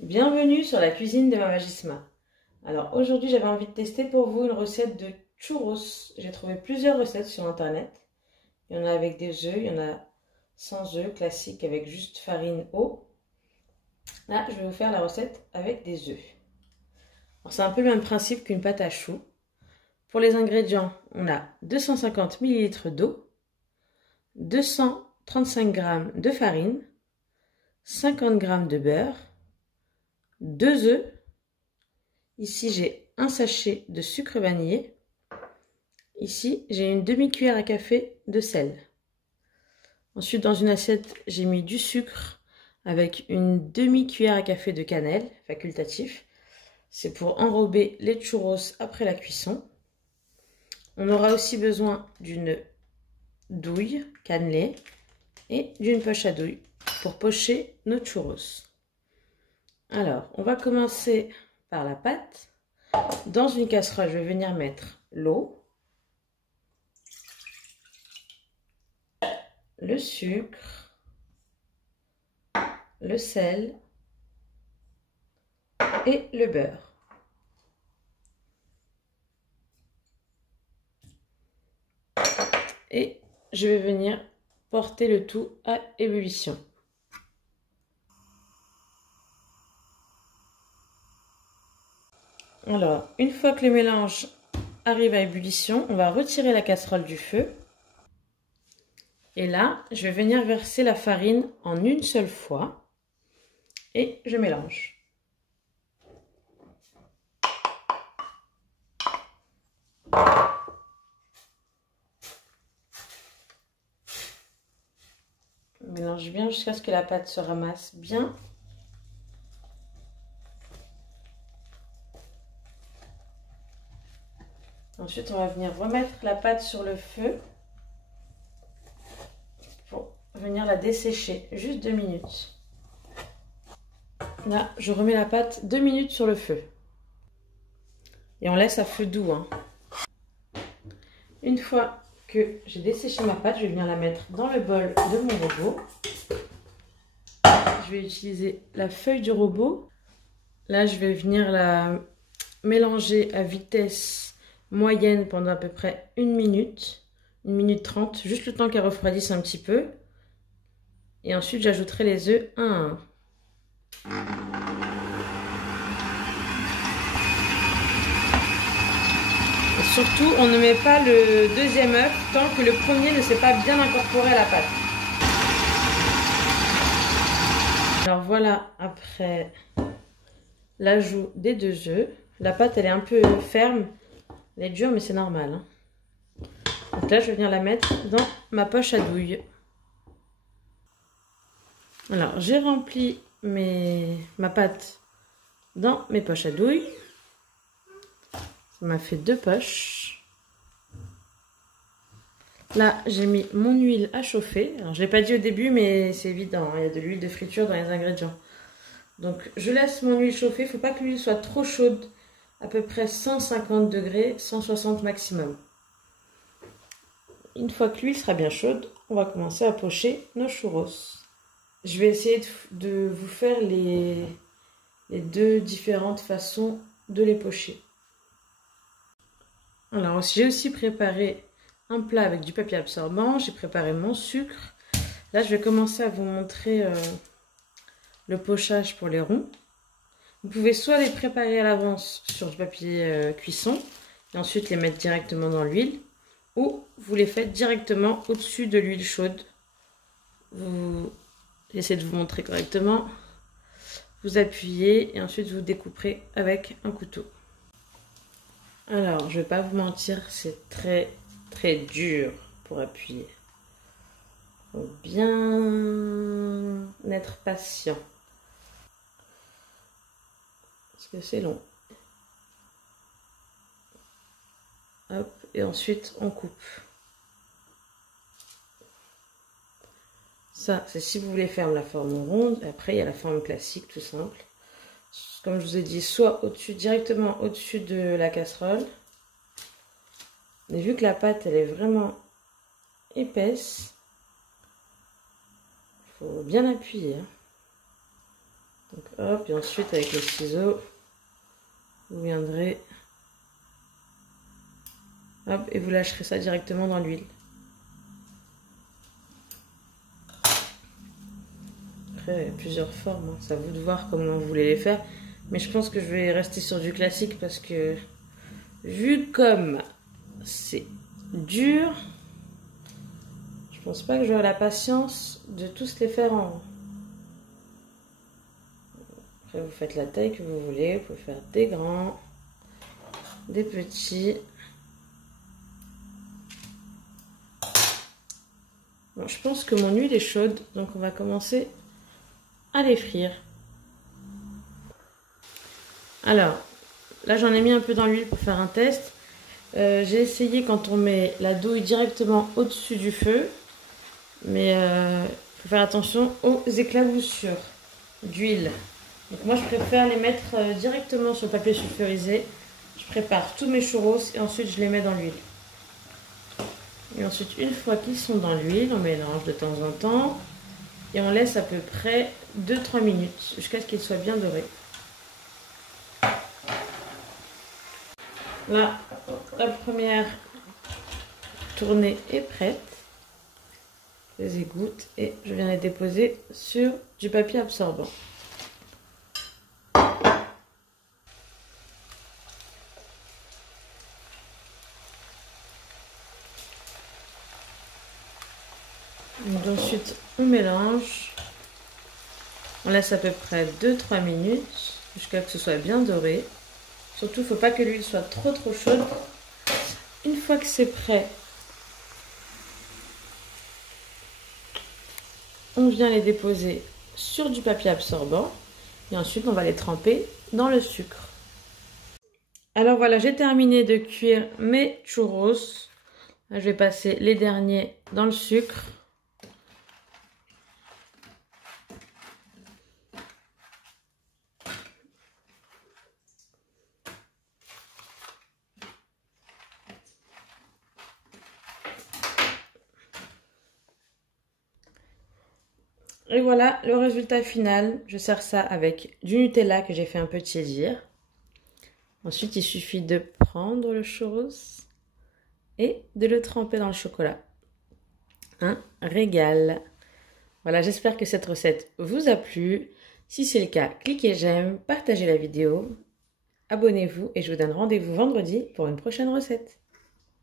Bienvenue sur la cuisine de Mama Gisma. Alors aujourd'hui j'avais envie de tester pour vous une recette de churros. J'ai trouvé plusieurs recettes sur internet. Il y en a avec des œufs, il y en a sans œufs, classique avec juste farine, eau. Là je vais vous faire la recette avec des œufs. Alors c'est un peu le même principe qu'une pâte à choux. Pour les ingrédients, on a 250 ml d'eau, 235 g de farine, 50 g de beurre, 2 œufs. Ici, j'ai un sachet de sucre vanillé. Ici, j'ai une demi-cuillère à café de sel. Ensuite, dans une assiette, j'ai mis du sucre avec une demi-cuillère à café de cannelle, facultatif. C'est pour enrober les churros après la cuisson. On aura aussi besoin d'une douille cannelée et d'une poche à douille pour pocher nos churros. Alors, on va commencer par la pâte. Dans une casserole, je vais venir mettre l'eau, le sucre, le sel et le beurre. Et je vais venir porter le tout à ébullition. Alors, une fois que le mélange arrive à ébullition, on va retirer la casserole du feu. Et là, je vais venir verser la farine en une seule fois et je mélange. On mélange bien jusqu'à ce que la pâte se ramasse bien. Ensuite, on va venir remettre la pâte sur le feu pour venir la dessécher, juste 2 minutes. Là, je remets la pâte 2 minutes sur le feu. Et on laisse à feu doux. Une fois que j'ai desséché ma pâte, je vais venir la mettre dans le bol de mon robot. Je vais utiliser la feuille du robot. Là, je vais venir la mélanger à vitesse moyenne pendant à peu près 1 minute 30, juste le temps qu'elle refroidisse un petit peu. Et ensuite, j'ajouterai les œufs un à un. Et surtout, on ne met pas le deuxième œuf tant que le premier ne s'est pas bien incorporé à la pâte. Alors voilà, après l'ajout des 2 œufs, la pâte elle est un peu ferme, elle est dure mais c'est normal. Donc là je vais venir la mettre dans ma poche à douille. Alors j'ai rempli ma pâte dans mes poches à douille. Ça m'a fait 2 poches. Là j'ai mis mon huile à chauffer. Alors je ne l'ai pas dit au début mais c'est évident, il y a de l'huile de friture dans les ingrédients. Donc je laisse mon huile chauffer, il ne faut pas que l'huile soit trop chaude, à peu près 150 degrés, 160 maximum. Une fois que l'huile sera bien chaude, on va commencer à pocher nos churros. Je vais essayer de vous faire les 2 différentes façons de les pocher. Alors j'ai aussi préparé un plat avec du papier absorbant, j'ai préparé mon sucre. Là je vais commencer à vous montrer le pochage pour les ronds. Vous pouvez soit les préparer à l'avance sur du papier cuisson et ensuite les mettre directement dans l'huile, ou vous les faites directement au-dessus de l'huile chaude. J'essaie de vous montrer correctement. Vous appuyez et ensuite vous découperez avec un couteau. Alors, je ne vais pas vous mentir, c'est très très dur pour appuyer. Il faut bien être patient. Parce que c'est long. Hop, et ensuite on coupe. Ça, c'est si vous voulez faire la forme ronde. Après, il y a la forme classique, tout simple. Comme je vous ai dit, soit directement au-dessus de la casserole. Mais vu que la pâte, elle est vraiment épaisse, il faut bien appuyer. Donc hop, et ensuite avec le ciseau, vous viendrez, hop, et vous lâcherez ça directement dans l'huile. Après, il y a plusieurs formes, hein. C'est à vous de voir comment vous voulez les faire. Mais je pense que je vais rester sur du classique parce que, vu comme c'est dur, je pense pas que j'aurai la patience de tous les faire en... Après, vous faites la taille que vous voulez. Vous pouvez faire des grands, des petits. Bon, je pense que mon huile est chaude, donc on va commencer à les frire. Alors, là j'en ai mis un peu dans l'huile pour faire un test. J'ai essayé quand on met la douille directement au-dessus du feu, mais il faut faire attention aux éclaboussures d'huile. Donc moi je préfère les mettre directement sur le papier sulfurisé. Je prépare tous mes churros et ensuite je les mets dans l'huile. Et ensuite une fois qu'ils sont dans l'huile, on mélange de temps en temps et on laisse à peu près 2-3 minutes jusqu'à ce qu'ils soient bien dorés. Là, la première tournée est prête. Je les égoutte et je viens les déposer sur du papier absorbant. Donc ensuite, on mélange. On laisse à peu près 2-3 minutes jusqu'à ce que ce soit bien doré. Surtout, il ne faut pas que l'huile soit trop chaude. Une fois que c'est prêt, on vient les déposer sur du papier absorbant. Et ensuite, on va les tremper dans le sucre. Alors voilà, j'ai terminé de cuire mes churros. Là, je vais passer les derniers dans le sucre. Et voilà le résultat final. Je sers ça avec du Nutella que j'ai fait un peu tiédir. Ensuite, il suffit de prendre le churros et de le tremper dans le chocolat. Un régal. Voilà, j'espère que cette recette vous a plu. Si c'est le cas, cliquez j'aime, partagez la vidéo, abonnez-vous et je vous donne rendez-vous vendredi pour une prochaine recette.